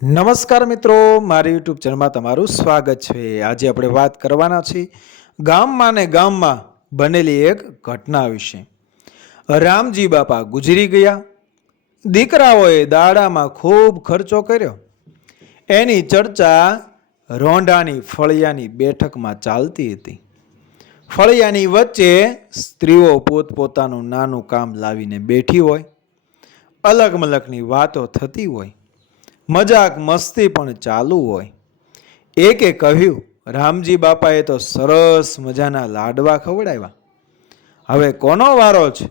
નમસ્કાર મિત્રો, મારી યુટ્યુબ ચેનલમાં તમારું સ્વાગત છે। આજે આપણે વાત કરવાના છીએ ગામમાં ને ગામમાં બનેલી એક ઘટના વિશે। રામજી બાપા ગુજરી ગયા, દીકરાઓએ દાડામાં ખૂબ ખર્ચો કર્યો, એની ચર્ચા રોંઢાની ફળિયાની બેઠકમાં ચાલતી હતી। ફળિયાની વચ્ચે સ્ત્રીઓ પોતપોતાનું નાનું કામ લાવીને બેઠી હોય, અલગ મલગની વાતો થતી હોય, મજાક મસ્તી પણ ચાલુ હોય। એકે કહ્યું, રામજી બાપાએ તો સરસ મજાના લાડવા ખવડાવ્યા, હવે કોનો વારો છે?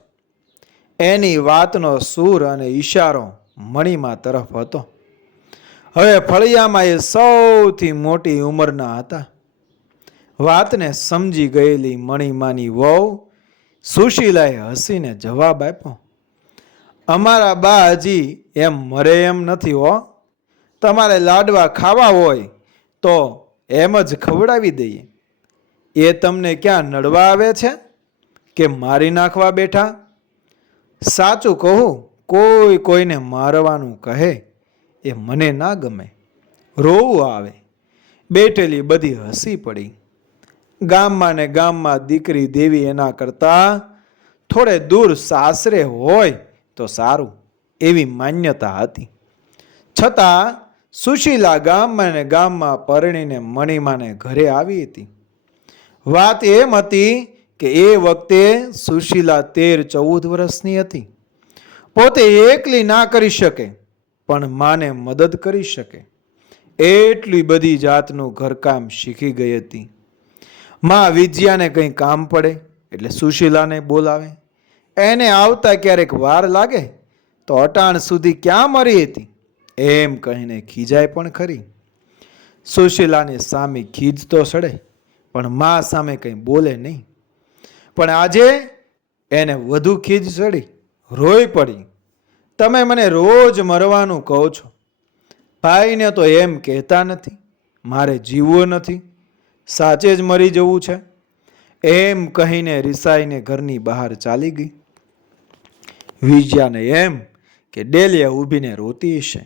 એની વાતનો સૂર અને ઈશારો મણિમા તરફ હતો। હવે ફળિયામાં એ સૌથી મોટી ઉંમરના હતા। વાતને સમજી ગયેલી મણિમાની વહુ સુશીલાએ હસીને જવાબ આપ્યો, અમારા બા હજી એમ મરે એમ નથી હો, તમારે લાડવા ખાવા હોય તો એમ જ ખવડાવી દઈએ। એ તમને ક્યાં નડવા આવે છે કે મારી નાખવા બેઠા? સાચું કહું, કોઈ કોઈને મારવાનું કહે એ મને ના ગમે, રોવું આવે। બેઠેલી બધી હસી પડી। ગામમાં ને ગામમાં દીકરી દેવી એના કરતાં થોડે દૂર સાસરે હોય તો સારું, એવી માન્યતા હતી। છતાં સુશીલા ગામમાં ને ગામમાં પરણીને મણિમાને ઘરે આવી હતી। વાત એમ હતી કે એ વખતે સુશીલા 13-14 વર્ષની હતી। પોતે એકલી ના કરી શકે પણ માને મદદ કરી શકે એટલી બધી જાતનું ઘરકામ શીખી ગઈ હતી। માં વિજયાને કંઈ કામ પડે એટલે સુશીલાને બોલાવે, એને આવતા ક્યારેક વાર લાગે તો અટાણ સુધી ક્યાં મરી હતી એમ કહીને ખીજાય પણ ખરી। સુશીલાની સામે ખીજ તો સડે પણ મા સામે કંઈ બોલે નહીં। પણ આજે એને વધુ ખીજ ચડી, રોઈ પડી, તમે મને રોજ મરવાનું કહો છો, ભાઈને તો એમ કહેતા નથી મારે જીવવું નથી, સાચે જ મરી જવું છે, એમ કહીને રિસાઈને ઘરની બહાર ચાલી ગઈ। વિજયાને એમ કે ડેલીએ ઊભીને રોતી હશે,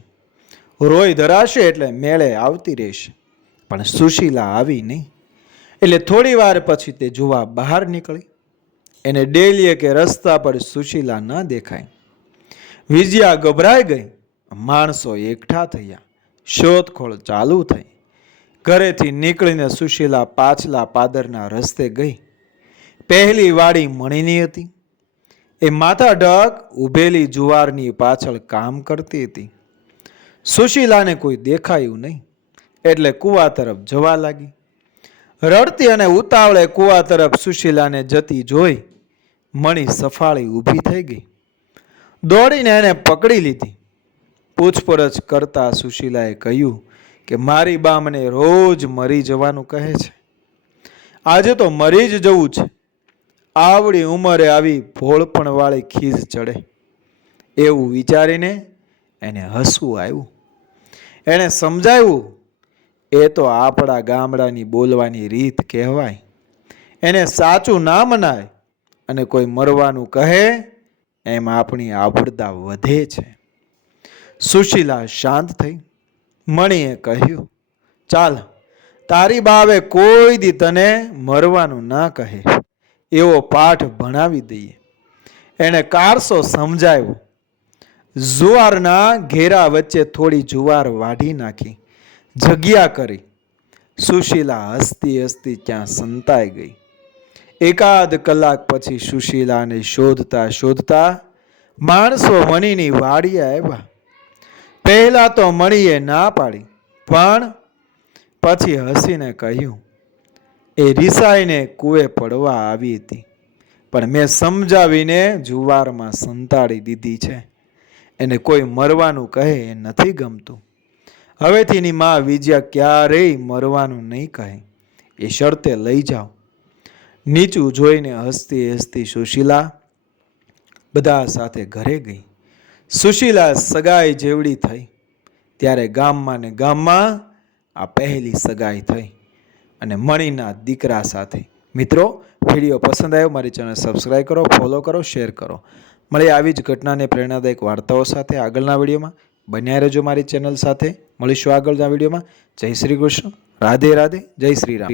રોઈ ધરાશે એટલે મેળે આવતી રહેશે, પણ સુશીલા આવી નહીં। એટલે થોડી વાર પછી તે જોવા બહાર નીકળી। એને ડેલીએ કે રસ્તા પર સુશીલા ન દેખાય। વિજયા ગભરાઈ ગઈ, માણસો એકઠા થયા, શોધખોળ ચાલુ થઈ। ઘરેથી નીકળીને સુશીલા પાછલા પાદરના રસ્તે ગઈ। પહેલી વાડી મણીની હતી। એ માથા ઢક ઊભેલી જુવારની પાછળ કામ કરતી હતી। સુશીલાને કોઈ દેખાયું નહીં એટલે કૂવા તરફ જવા લાગી। રડતી અને ઉતાવળે કૂવા તરફ સુશીલાને જતી જોઈ મણી સફાળી ઊભી થઈ ગઈ। દોડીને એને પકડી લીધી। પૂછપરછ કરતા સુશીલાએ કહ્યું કે મારી બા મને રોજ મરી જવાનું કહે છે, આજે તો મરી જ જવું છે। આવડી ઉંમરે આવી ભોળપણવાળી ખીજ ચડે એવું વિચારીને એને હસવું આવ્યું। એણે સમજાવ્યું, એ તો આપણા ગામડાની બોલવાની રીત કહેવાય, એને સાચું ના મનાય અને કોઈ મરવાનું કહે એમ આપણી આબડતા વધે છે। સુશીલા શાંત થઈ। મણીએ કહ્યું, ચાલ તારી બાવે કોઈ દી તને મરવાનું ના કહે એવો પાઠ ભણાવી દઈએ। એણે કારસો સમજાવ્યો। જુવારના ઘેરા વચ્ચે થોડી જુવાર વાઢી નાખી, જગ્યા કરી। સુશીલા હસતી હસતી ત્યાં સંતાઈ ગઈ। એકાદ કલાક પછી સુશીલાને શોધતા શોધતા માણસો મણીની વાડીએ આવ્યા। પહેલા તો મણીએ ના પાડી, પણ પછી હસીને કહ્યું, એ રિસાઈને કૂવે પડવા આવી હતી, પણ મેં સમજાવીને જુવારમાં સંતાડી દીધી છે। એને કોઈ મરવાનું કહે એ નથી ગમતું। હવેથી એની મા વિજયા ક્યારેય મરવાનું નહીં કહે, એ શરતે લઈ જાઓ। નીચું જોઈને હસતી હસતી સુશીલા બધા સાથે ઘરે ગઈ। સુશીલા સગાઈ જેવડી થઈ ત્યારે ગામમાં ને ગામમાં આ પહેલી સગાઈ થઈ અને મણીના દીકરા સાથે। મિત્રો, વિડીયો પસંદ આવ્યો મારી ચેનલ સબસ્ક્રાઈબ કરો, ફોલો કરો, શેર કરો। મળે આવી જ ઘટનાને પ્રેરણાદાયક વાર્તાઓ સાથે આગળના વિડીયોમાં। બન્યા રહેજો મારી ચેનલ સાથે। મળીશું આગળના વિડીયોમાં. જય શ્રી કૃષ્ણ, રાધે રાધે, જય શ્રી રામ.